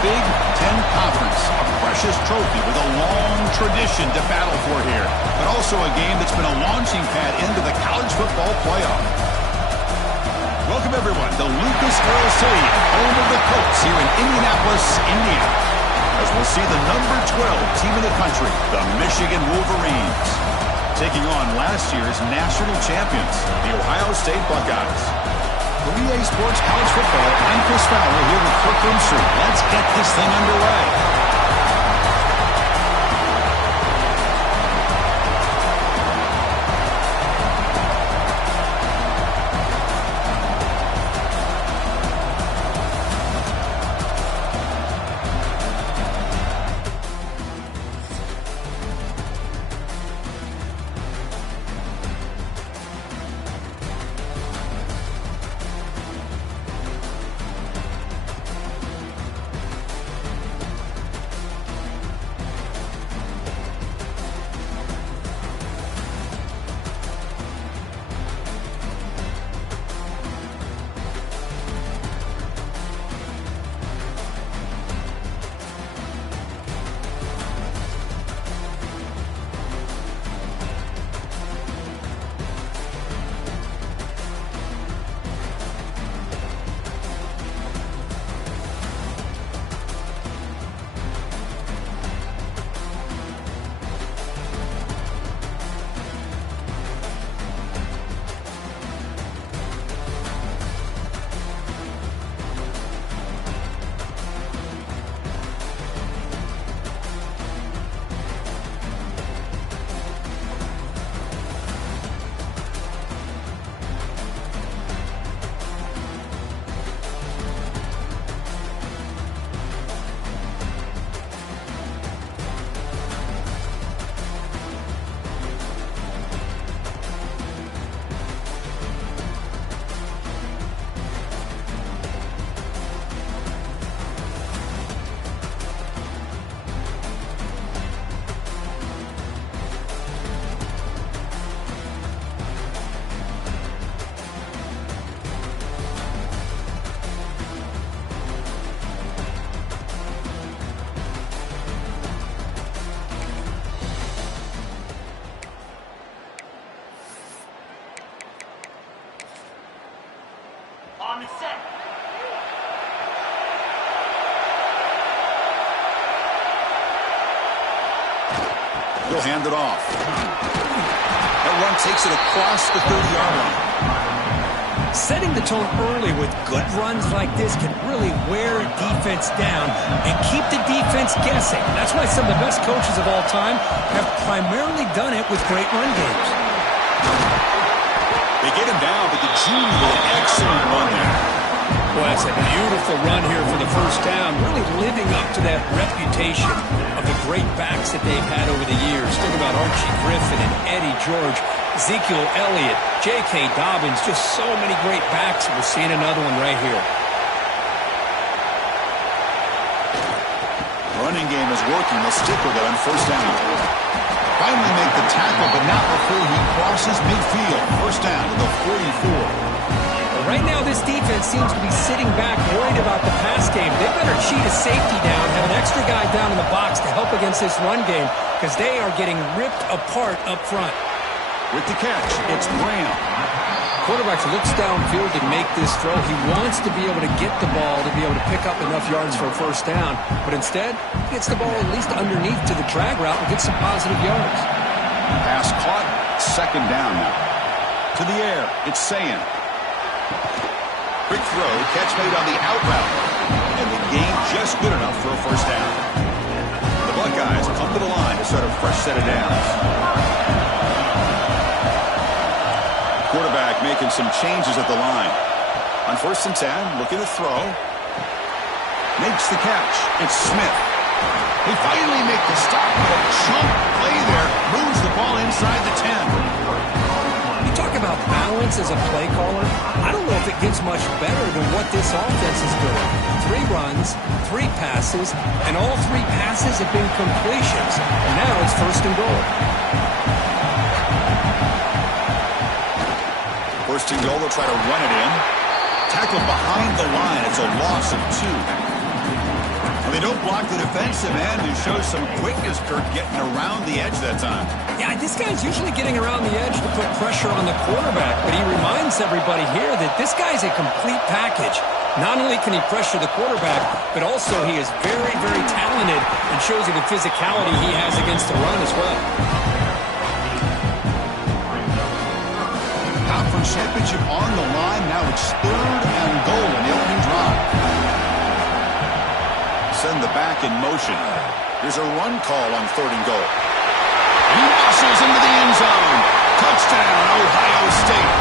Big Ten Conference, a precious trophy with a long tradition to battle for here, but also a game that's been a launching pad into the college football playoff. Welcome, everyone, to Lucas Oil Stadium, home of the Colts here in Indianapolis, Indiana, as we'll see the number 12 team in the country, the Michigan Wolverines, taking on last year's national champions, the Ohio State Buckeyes. For EA Sports College Football, I'm Chris Fowler here with Kirk Grimsby. Let's get this thing underway. He'll hand it off. That run takes it across the 30-yard line. Setting the tone early with good runs like this can really wear a defense down and keep the defense guessing. That's why some of the best coaches of all time have primarily done it with great run games. They get him down, but the junior with an excellent run there. Well, that's a beautiful run here for the first down, really living up to that reputation of the great backs that they've had over the years. Think about Archie Griffin and Eddie George, Ezekiel Elliott, J.K. Dobbins, just so many great backs, and we're seeing another one right here. Running game is working. They'll stick with it on first down. Finally make the tackle, but not before he crosses midfield. First down to the 44. Right now, this defense seems to be sitting back, worried about the pass game. They better cheat a safety down, have an extra guy down in the box to help against this run game, because they are getting ripped apart up front. With the catch, it's Graham. Quarterback looks downfield to make this throw. He wants to be able to get the ball to be able to pick up enough yards for a first down, but instead, he gets the ball at least underneath to the drag route and gets some positive yards. Pass caught, second down now. To the air, it's Sayan. Quick throw, catch made on the out route. And the gain just good enough for a first down. The Buckeyes come to the line to start a fresh set of downs. Quarterback making some changes at the line. On first and 10, looking to throw. Makes the catch. It's Smith. They finally make the stop. What a chunk play there. Moves the ball inside the 10. You talk about balance as a play caller. I don't know if it gets much better than what this offense is doing. 3 runs, 3 passes, and all 3 passes have been completions. And now it's first and goal. First and goal, they'll try to run it in. Tackled behind the line. It's a loss of 2. Well, they don't block the defensive end and show some quickness, Kirk, getting around the edge that time. Yeah, this guy's usually getting around the edge to put pressure on the quarterback, but he reminds everybody here that this guy's a complete package. Not only can he pressure the quarterback, but also he is very, very talented and shows you the physicality he has against the run as well. Conference championship on the line. Now it's 3rd and goal in the opening drive. Send the back in motion. Here's a run call on 3rd and goal. He muscles into the end zone. Touchdown, Ohio State.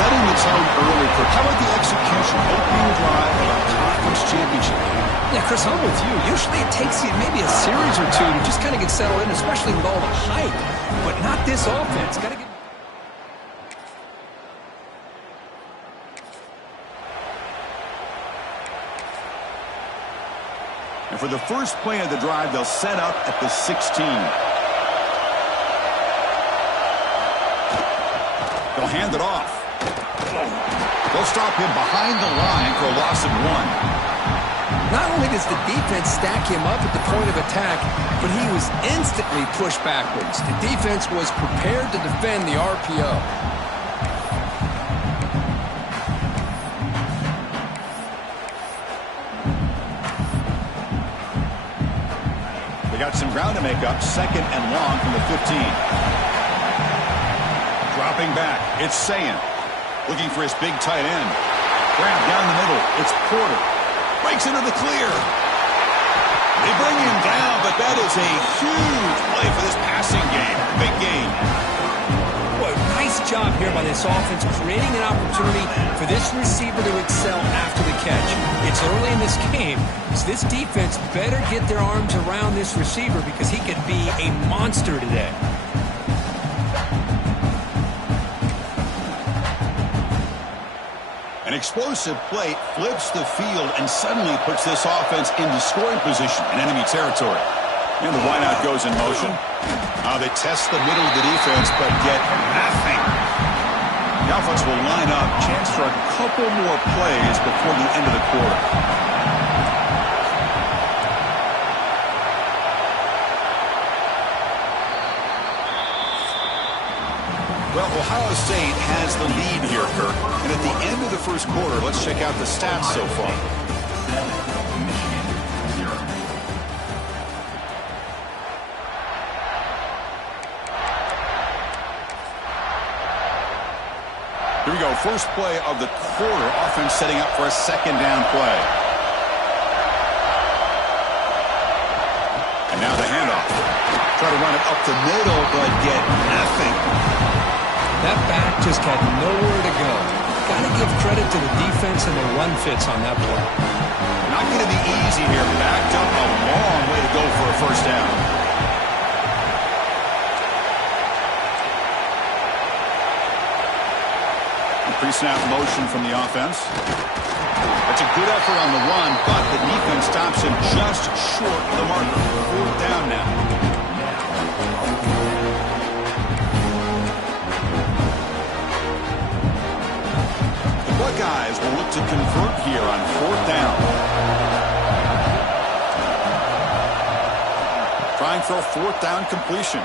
Setting the tone early, Kirk. How about the execution? Opening drive of a conference championship game. Yeah, Chris, I'm with you. Usually it takes you maybe a series or two to just kind of get settled in, especially with all the hype. But not this offense. Got to get... And for the first play of the drive, they'll set up at the 16. They'll hand it off. They'll stop him behind the line for a loss of 1. Not only does the defense stack him up at the point of attack, but he was instantly pushed backwards. The defense was prepared to defend the RPO. They got some ground to make up. 2nd and long from the 15. Dropping back, it's Sayan. Looking for his big tight end. Grab down the middle, it's Porter. Breaks into the clear. They bring him down, but that is a huge play for this passing game. Big gain. Boy, nice job here by this offense, creating an opportunity for this receiver to excel after the catch. It's early in this game, so this defense better get their arms around this receiver because he could be a monster today. An explosive play flips the field and suddenly puts this offense into scoring position in enemy territory. And the wideout goes in motion. They test the middle of the defense, but get nothing. The offense will line up. Chance for a couple more plays before the end of the quarter. Well, Ohio State has the lead here, Kirk. And at the end of the first quarter, let's check out the stats so far. Here we go. First play of the quarter. Offense setting up for a 2nd down play. And now the handoff. Try to run it up the middle, but get nothing. That back just had nowhere to go. Got to give credit to the defense and their run fits on that play. Not going to be easy here. Backed up a long way to go for a 1st down. Pre-snap motion from the offense. That's a good effort on the run, but the defense stops him just short of the marker. 4th down now. Buckeyes will look to convert here on 4th down. Trying for a 4th down completion.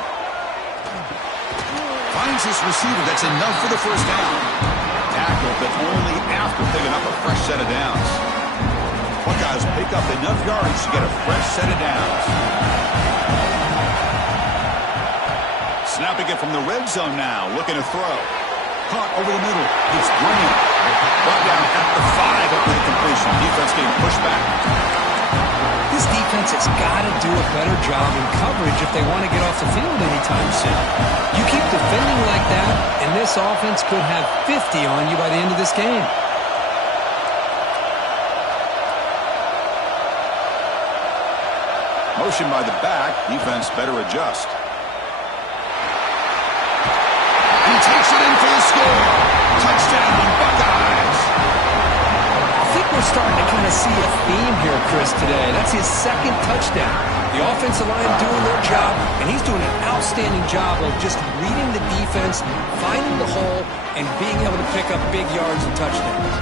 Finds his receiver. That's enough for the 1st down. Tackle, but only after picking up a fresh set of downs. Buckeyes pick up enough yards to get a fresh set of downs. Snapping it from the red zone now. Looking to throw. Caught over the middle. It's Green. Brought down at the 5 after the completion. Defense getting pushed back. This defense has got to do a better job in coverage if they want to get off the field anytime soon. You keep defending like that, and this offense could have 50 on you by the end of this game. Motion by the back. Defense better adjust. He takes it in for the score. Touchdown, Buckeyes. I think we're starting to kind of see a theme here, Chris, today. That's his 2nd touchdown. The offensive line doing their job, and he's doing an outstanding job of just reading the defense, finding the hole, and being able to pick up big yards and touchdowns.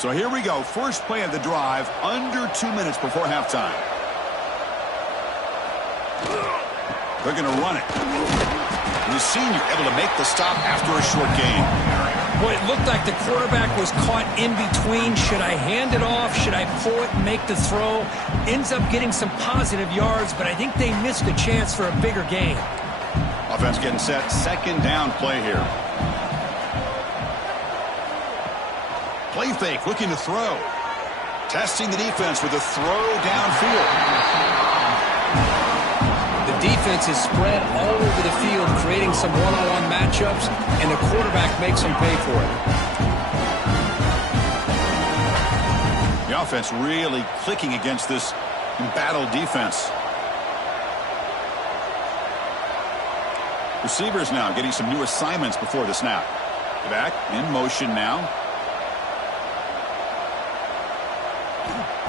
So here we go. First play of the drive, under 2 minutes before halftime. They're going to run it. The senior able to make the stop after a short gain. Boy, it looked like the quarterback was caught in between. Should I hand it off? Should I pull it and make the throw? Ends up getting some positive yards, but I think they missed a chance for a bigger gain. Offense getting set. Second down play here. Play fake, looking to throw. Testing the defense with a throw downfield. The defense is spread all over the field, creating some one-on-one matchups, and the quarterback makes them pay for it. The offense really clicking against this embattled defense. Receivers now getting some new assignments before the snap. Back in motion now.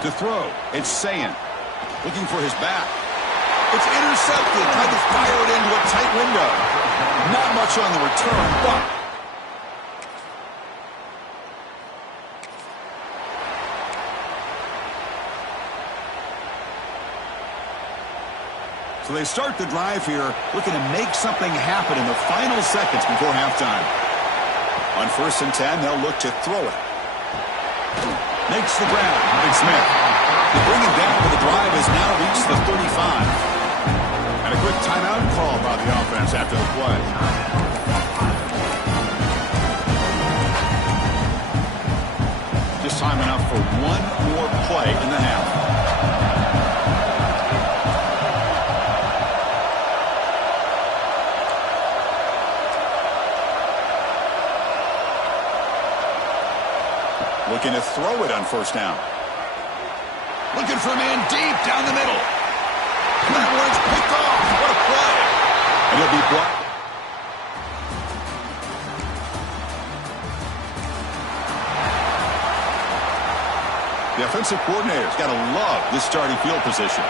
To throw, it's Sayin. Looking for his back. It's intercepted. Tried to fire it into a tight window. Not much on the return, but so they start the drive here, looking to make something happen in the final seconds before halftime. On 1st and 10, they'll look to throw it. Makes the grab. Big Smith. They bring it down, but the drive has now reached the 35. And a quick timeout call by the offense after the play. Just time enough for one more play in the half. Looking to throw it on 1st down. Looking for a man deep down the middle. That one's picked off. What a play. And he'll be blocked. The offensive coordinator's got to love this starting field position.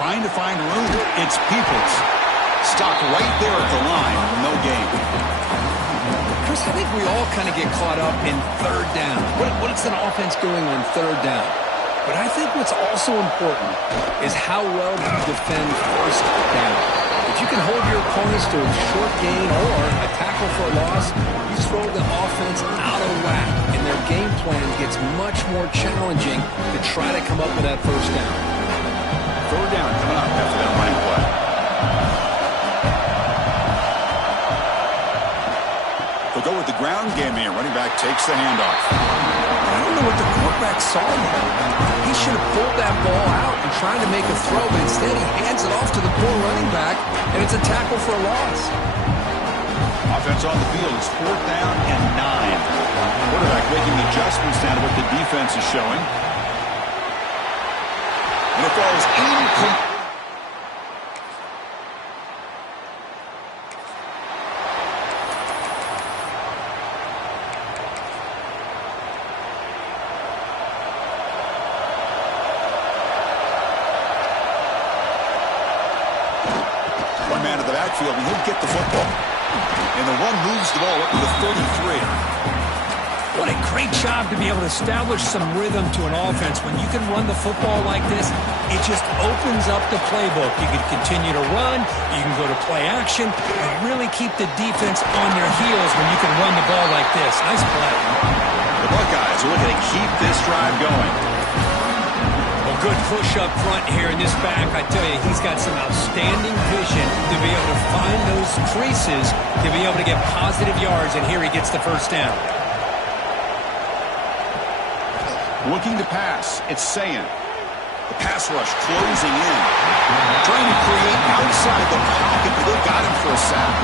Trying to find room. It's Peoples. Stopped right there at the line. No gain. Chris, I think we all kind of get caught up in 3rd down. What is an offense doing on 3rd down? But I think what's also important is how well you defend 1st down. If you can hold your opponents to a short gain or a tackle for a loss, you throw the offense out of whack, and their game plan gets much more challenging to try to come up with that 1st down. 3rd down coming up after that running play. They'll go with the ground game here. Running back takes the handoff. I don't know what the quarterback saw there. He should have pulled that ball out and tried to make a throw, but instead he hands it off to the poor running back, and it's a tackle for a loss. Offense on the field. It's 4th down and 9. Quarterback making adjustments down to what the defense is showing. And it falls incomplete. And he'll get the football. And the one moves the ball up to the 33. What a great job to be able to establish some rhythm to an offense. When you can run the football like this, it just opens up the playbook. You can continue to run. You can go to play action. And really keep the defense on your heels when you can run the ball like this. Nice play. The Buckeyes are looking to keep this drive going. Good push up front here in this back. I tell you, he's got some outstanding vision to be able to find those creases to be able to get positive yards, and here he gets the 1st down. Looking to pass. It's Sayin. The pass rush closing in. Trying to create outside the pocket, but they got him for a sack.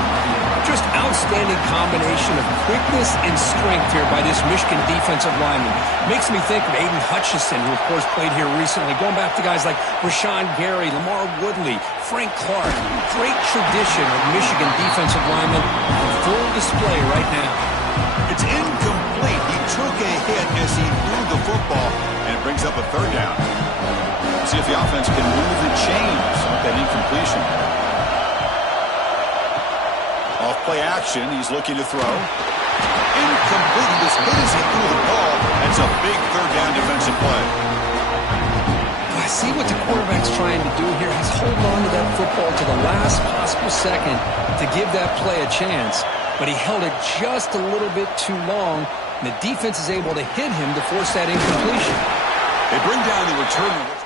Just outstanding combination of quickness and strength here by this Michigan defensive lineman. Makes me think of Aiden Hutchinson, who of course played here recently. Going back to guys like Rashawn Gary, Lamar Woodley, Frank Clark. Great tradition of Michigan defensive linemen on full display right now. It's incomplete. He took a hit as he threw the football, and it brings up a 3rd down. See if the offense can move the chains with that incompletion. Off play action, he's looking to throw. Incomplete. He just hit his head through the ball. That's a big third down defensive play. I see what the quarterback's trying to do here. He's holding on to that football to the last possible second to give that play a chance. But he held it just a little bit too long, and the defense is able to hit him to force that incompletion. They bring down the returner.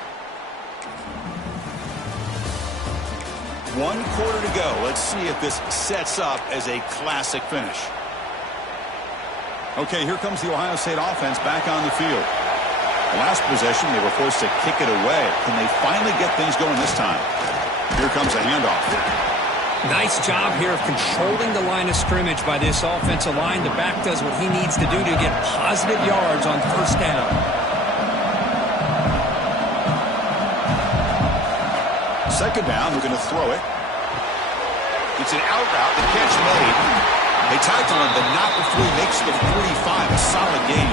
1 quarter to go. Let's see if this sets up as a classic finish. Okay, here comes the Ohio State offense back on the field. The last possession, they were forced to kick it away. Can they finally get things going this time? Here comes a handoff. Nice job here of controlling the line of scrimmage by this offensive line. The back does what he needs to do to get positive yards on first down. Second down, they're going to throw it. It's an out route. The catch made. They tackle him, but not before he makes the 45. A solid game.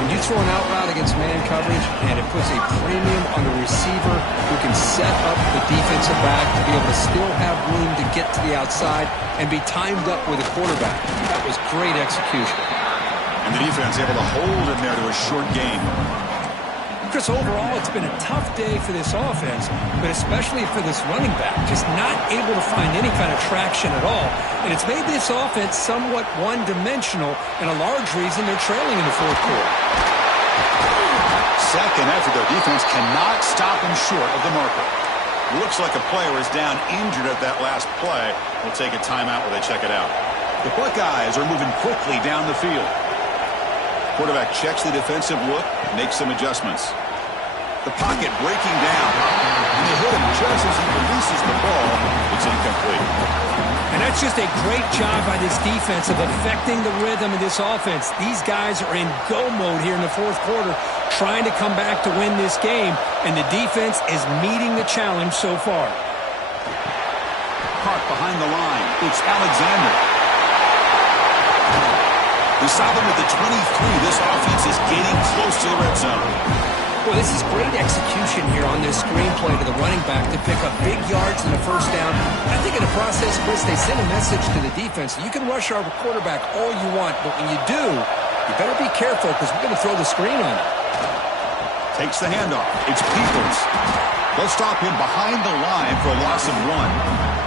When you throw an out route against man coverage, and it puts a premium on the receiver who can set up the defensive back to be able to still have room to get to the outside and be timed up with a quarterback. That was great execution. And the defense able to hold him there to a short gain. Chris, overall, it's been a tough day for this offense, but especially for this running back, just not able to find any kind of traction at all. And it's made this offense somewhat one-dimensional, and a large reason they're trailing in the fourth quarter. Second effort, their defense cannot stop him short of the marker. Looks like a player is down injured at that last play. We'll take a timeout while they check it out. The Buckeyes are moving quickly down the field. Quarterback checks the defensive look, makes some adjustments. The pocket breaking down, and they hit him just as he releases the ball. It's incomplete. And that's just a great job by this defense of affecting the rhythm of this offense. These guys are in go mode here in the fourth quarter, trying to come back to win this game, and the defense is meeting the challenge so far. Park behind the line. It's Alexander. We saw them with the 23. This offense is getting close to the red zone. Well, this is great execution here on this screenplay to the running back to pick up big yards in the first down. I think in the process, Chris, they send a message to the defense. You can rush our quarterback all you want, but when you do, you better be careful because we're going to throw the screen on him. Takes the handoff. It's Peoples. They'll stop him behind the line for a loss of 1.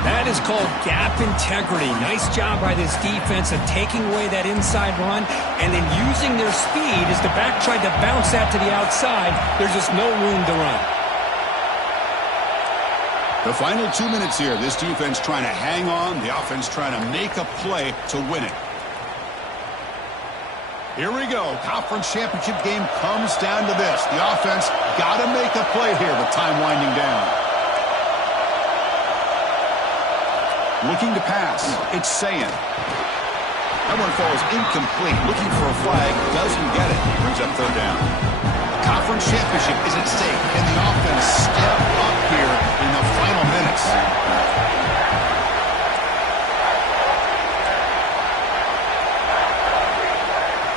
That is called gap integrity. Nice job by this defense of taking away that inside run and then using their speed as the back tried to bounce that to the outside. There's just no room to run. The final 2 minutes here. This defense trying to hang on. The offense trying to make a play to win it. Here we go. Conference championship game comes down to this. The offense got to make a play here with time winding down. Looking to pass. It's Sayan. That one falls incomplete. Looking for a flag. Doesn't get it. Brings up third down. A conference championship is at stake. Can the offense step up here in the final minutes?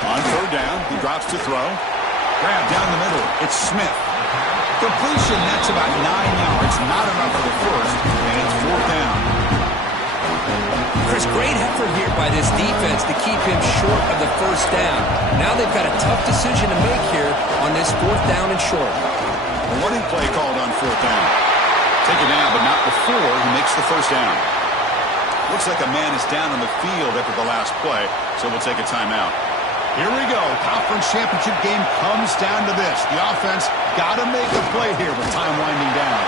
On third down, he drops to throw. Grab down the middle. It's Smith. Completion, that's about 9 yards. Not enough for the first, and it's fourth down. Chris, great effort here by this defense to keep him short of the first down. Now they've got a tough decision to make here on this fourth down and short. A running play called on fourth down. Take it down, but not before he makes the first down. Looks like a man is down on the field after the last play, so we'll take a timeout. Here we go. Conference championship game comes down to this. The offense got to make a play here with time winding down.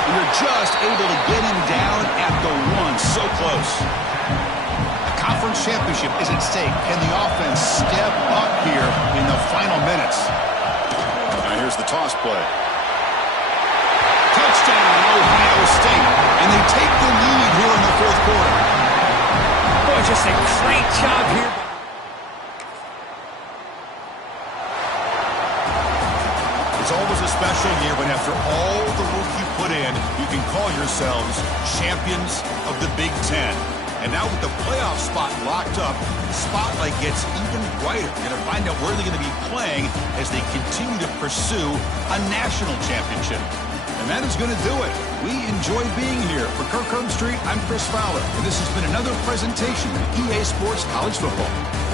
And you're just able to get him down at the 1. So close. A conference championship is at stake. Can the offense step up here in the final minutes? Now here's the toss play. Touchdown, Ohio State. And they take the lead here in the fourth quarter. Boy, just a great job here. It's always a special year when after all the work you put in, you can call yourselves champions of the Big Ten. And now with the playoff spot locked up, the spotlight gets even brighter. You're going to find out where they're going to be playing as they continue to pursue a national championship. And that is going to do it. We enjoy being here. For Kirk Herbstreit, I'm Chris Fowler, and this has been another presentation of EA Sports College Football.